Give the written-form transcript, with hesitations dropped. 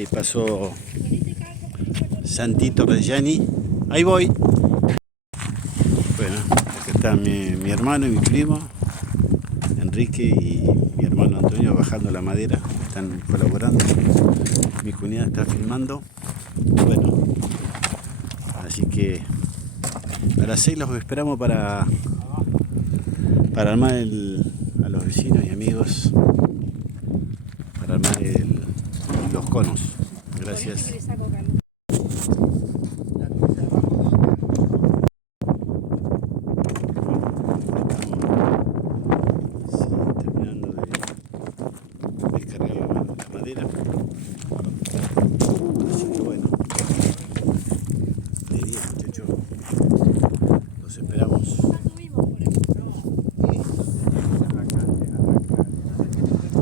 Ahí pasó Santito Reggiani. Ahí voy. Bueno, acá está mi hermano y mi primo, Enrique, y mi hermano Antonio bajando la madera. Están colaborando. Mi cuñada está filmando. Bueno, así que a las 6 los esperamos para armar a los vecinos y amigos, para armar los conos. Gracias. Terminando de descargar la madera.